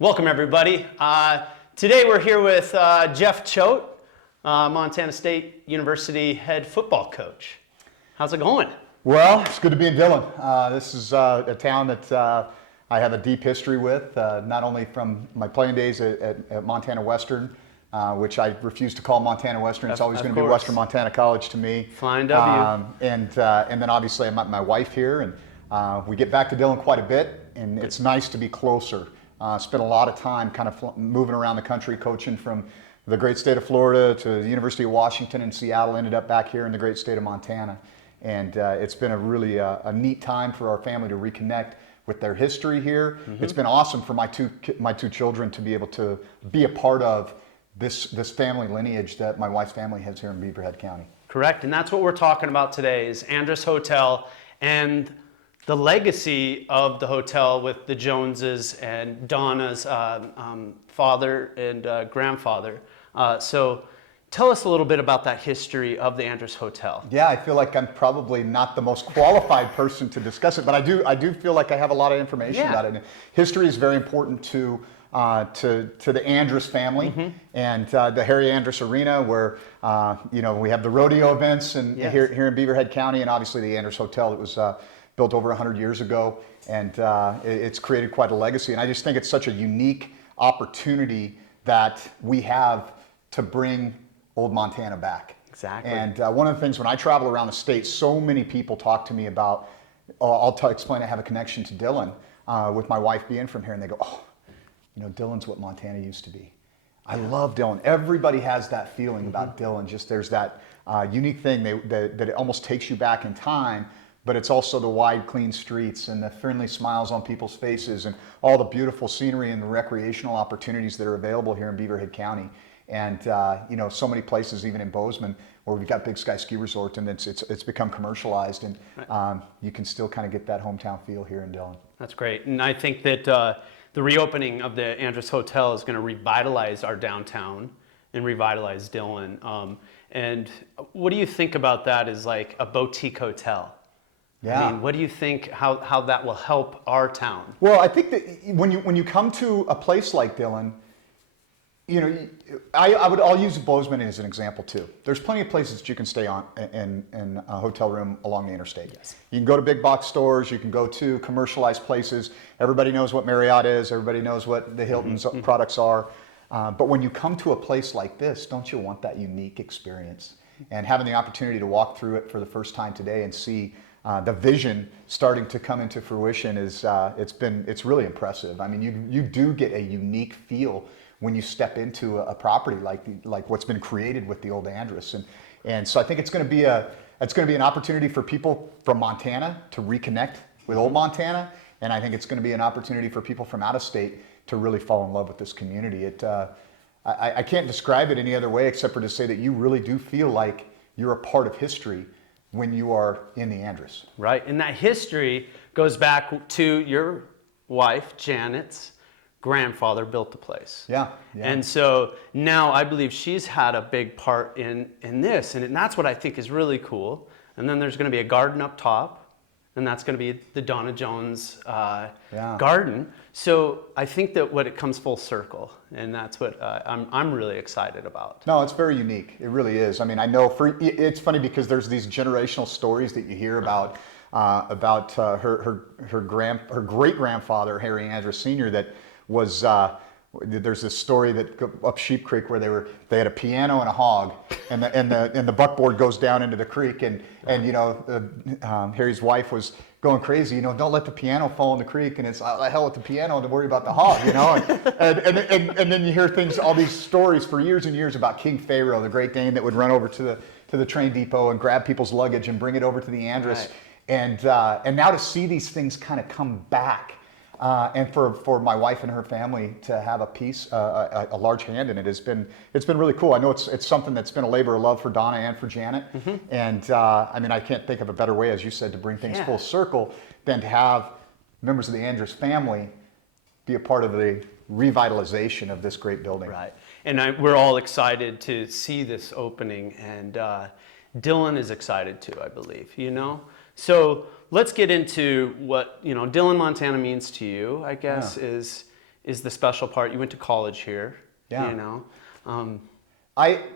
Welcome, everybody. Today we're here with Jeff Choate, Montana State University head football coach. How's it going? Well, it's good to be in Dillon. This is a town that I have a deep history with, not only from my playing days at Montana Western, which I refuse to call Montana Western. It's always going to be Western Montana College to me. Flying W. And then obviously I met my wife here, and we get back to Dillon quite a bit, and it's nice to be closer. Spent a lot of time kind of moving around the country, coaching from the great state of Florida to the University of Washington and Seattle, ended up back here in the great state of Montana. And it's been a really a neat time for our family to reconnect with their history here. Mm-hmm. It's been awesome for my two children to be able to be a part of this family lineage that my wife's family has here in Beaverhead County. Correct, and that's what we're talking about today is Andrus Hotel and the legacy of the hotel with the Joneses and Donna's father and grandfather. So tell us a little bit about that history of the Andrus Hotel. Yeah, I feel like I'm probably not the most qualified person to discuss it, but I do feel like I have a lot of information about it. And history is very important to the Andrus family, mm-hmm. and the Harry Andrus Arena, where we have the rodeo events and here in Beaverhead County, and obviously the Andrus Hotel. It was built over 100 years ago, and it's created quite a legacy. And I just think it's such a unique opportunity that we have to bring old Montana back. Exactly. And one of the things when I travel around the state, so many people talk to me about, explain I have a connection to Dillon with my wife being from here, and they go, oh, Dillon's what Montana used to be. I love Dillon. Everybody has that feeling about Dillon. Just there's that unique thing that it almost takes you back in time, but it's also the wide, clean streets and the friendly smiles on people's faces and all the beautiful scenery and the recreational opportunities that are available here in Beaverhead County. And so many places, even in Bozeman, where we've got Big Sky Ski Resort, and it's become commercialized, and you can still kind of get that hometown feel here in Dillon. That's great, and I think that the reopening of the Andrus Hotel is going to revitalize our downtown and revitalize Dillon. And what do you think about that as like a boutique hotel? Yeah. I mean, what do you think how that will help our town? Well, I think that when you come to a place like Dillon, I'll use Bozeman as an example too. There's plenty of places that you can stay on in a hotel room along the interstate. Yes. You can go to big box stores. You can go to commercialized places. Everybody knows what Marriott is. Everybody knows what the Hilton's mm-hmm. products are. But when you come to a place like this, don't you want that unique experience? And having the opportunity to walk through it for the first time today and see the vision starting to come into fruition it's really impressive. I mean, you do get a unique feel when you step into a property like what's been created with the old Andrus, and so I think it's going to be an opportunity for people from Montana to reconnect with old Montana, and I think it's going to be an opportunity for people from out of state to really fall in love with this community. I can't describe it any other way except for to say that you really do feel like you're a part of history when you are in the Andrus. Right, and that history goes back to your wife, Janet's grandfather built the place. Yeah. And so now I believe she's had a big part in this, and that's what I think is really cool. And then there's going to be a garden up top, and that's going to be the Donna Jones garden. So I think that it comes full circle, and that's what I'm really excited about. No, it's very unique. It really is. I mean, I know it's funny because there's these generational stories that you hear about her great grandfather Harry Andrus Sr. that was. There's this story that up Sheep Creek where they had a piano and a hog, and the buckboard goes down into the creek, and Harry's wife was going crazy. Don't let the piano fall in the creek, and it's the hell with the piano to worry about the hog, and then you hear all these stories for years and years about King Pharaoh, the Great Dane that would run over to the train depot and grab people's luggage and bring it over to the Andrus, right. And now to see these things kind of come back. And for my wife and her family to have a large hand in it it's been really cool. I know it's something that's been a labor of love for Donna and for Janet, mm-hmm. and I mean I can't think of a better way, as you said, to bring things full circle than to have members of the Andrus family be a part of the revitalization of this great building. Right, and we're all excited to see this opening, and Dillon is excited too, I believe. So let's get into what Dillon, Montana means to you. I guess is is the special part. You went to college here, Yeah. you know.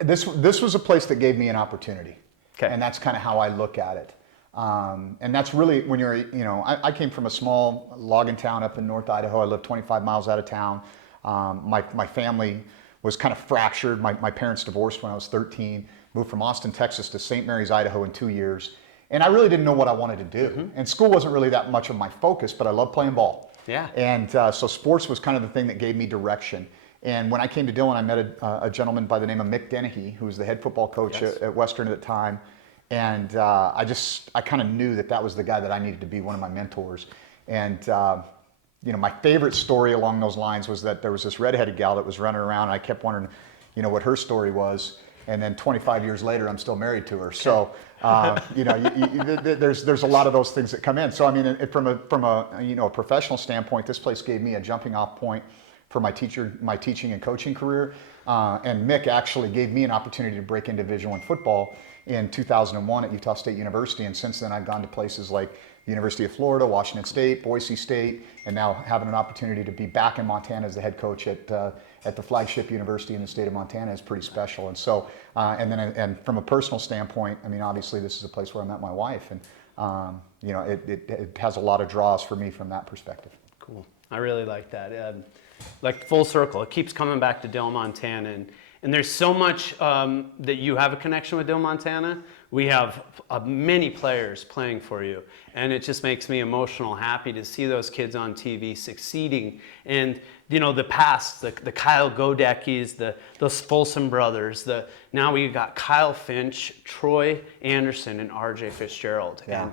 This was a place that gave me an opportunity, Okay. and that's kind of how I look at it. And that's really when you're, I came from a small logging town up in North Idaho. I lived 25 miles out of town. My family was kind of fractured. My parents divorced when I was 13. Moved from Austin, Texas to St. Mary's, Idaho in 2 years. And I really didn't know what I wanted to do. And school wasn't really that much of my focus, but I loved playing ball. Yeah. And so sports was kind of the thing that gave me direction. And when I came to Dillon, I met a gentleman by the name of Mick Dennehy, who was the head football coach at Western at the time. And I kind of knew that was the guy that I needed to be one of my mentors. And my favorite story along those lines was that there was this redheaded gal that was running around, and I kept wondering, what her story was. And then 25 years later, I'm still married to her. So, there's a lot of those things that come in. So, I mean, from a professional standpoint, this place gave me a jumping off point for my teaching and coaching career. And Mick actually gave me an opportunity to break into Division I football in 2001 at Utah State University. And since then, I've gone to places like the University of Florida, Washington State, Boise State, and now having an opportunity to be back in Montana as the head coach at the flagship university in the state of Montana is pretty special. And so, and from a personal standpoint, I mean, obviously this is a place where I met my wife, and it has a lot of draws for me from that perspective. Cool. I really like that. Like full circle, it keeps coming back to Dillon, Montana, and there's so much that you have a connection with Dillon, Montana. We have many players playing for you, and it just makes me emotional, happy to see those kids on TV succeeding. And the past, the Kyle Godeckis, those Folsom brothers. Now we got Kyle Finch, Troy Anderson, and R.J. Fitzgerald. Yeah.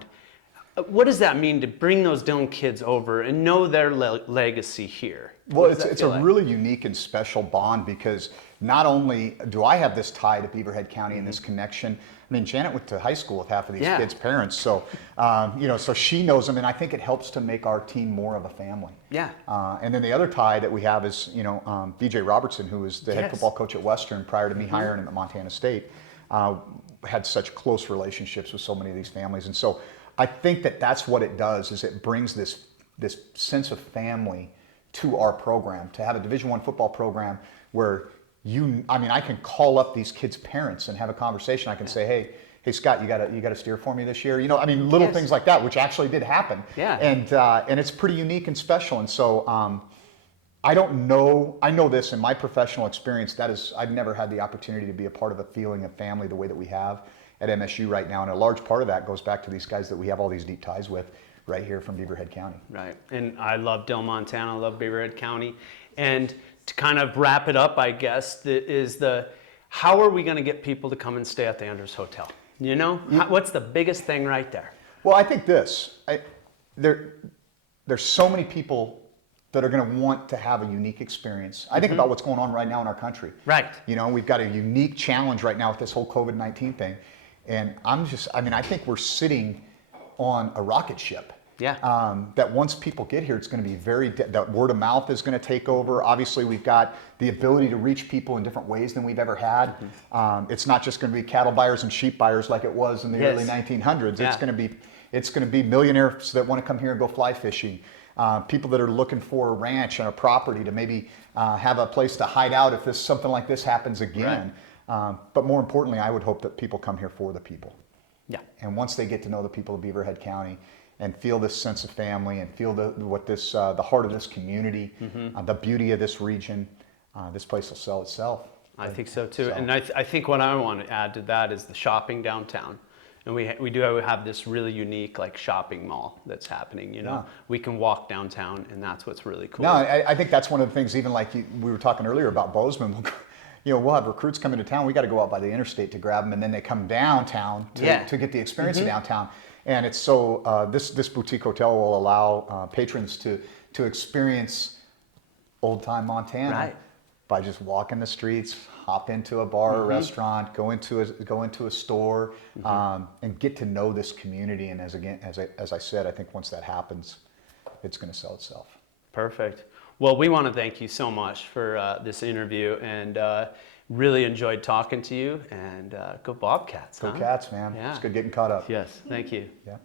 And what does that mean to bring those Dillon kids over and know their legacy here? Well, it's a really unique and special bond, because not only do I have this tie to Beaverhead County and this connection. I mean, Janet went to high school with half of these kids' parents, so so she knows them, and I think it helps to make our team more of a family. Yeah. And then the other tie that we have is B.J. Robertson, who was the head football coach at Western prior to me hiring him at Montana State, had such close relationships with so many of these families, and so I think that's what it does, is it brings this sense of family to our program, to have a Division I football program where I can call up these kids' parents and have a conversation. I can say, hey Scott, you got to steer for me this year. Little things like that, which actually did happen. Yeah. And it's pretty unique and special. And so I know this in my professional experience, I've never had the opportunity to be a part of a feeling of family the way that we have at MSU right now. And a large part of that goes back to these guys that we have all these deep ties with right here from Beaverhead County. Right. And I love Dillon, Montana. I love Beaverhead County. And to kind of wrap it up, I guess, how are we going to get people to come and stay at the Andrus Hotel? What's the biggest thing right there? Well, I think there's so many people that are going to want to have a unique experience. I think about what's going on right now in our country. Right. We've got a unique challenge right now with this whole COVID-19 thing. And I think we're sitting on a rocket ship. Yeah. That once people get here, it's going to be that word of mouth is going to take over. Obviously, we've got the ability to reach people in different ways than we've ever had. It's not just going to be cattle buyers and sheep buyers like it was in the early 1900s. Yeah. It's going to be millionaires that want to come here and go fly fishing. People that are looking for a ranch and a property to maybe have a place to hide out if something like this happens again. Right. But more importantly, I would hope that people come here for the people. Yeah. And once they get to know the people of Beaverhead County and feel this sense of family and feel the heart of this community, the beauty of this region, this place will sell itself. I think so too. So. And I think what I want to add to that is the shopping downtown. And we do have this really unique shopping mall that's happening. Yeah. We can walk downtown, and that's what's really cool. No, I think that's one of the things. Even we were talking earlier about Bozeman. We'll have recruits come into town. We got to go out by the interstate to grab them, and then they come downtown to get the experience of downtown. And it's so this boutique hotel will allow patrons to experience old time Montana by just walking the streets, hop into a bar or restaurant, go into a store, and get to know this community. And as I said, I think once that happens, it's going to sell itself. Perfect. Well, we want to thank you so much for this interview, and really enjoyed talking to you. And go Bobcats. Go Cats, man. Yeah. It's good getting caught up. Yes. Thank you. Yeah.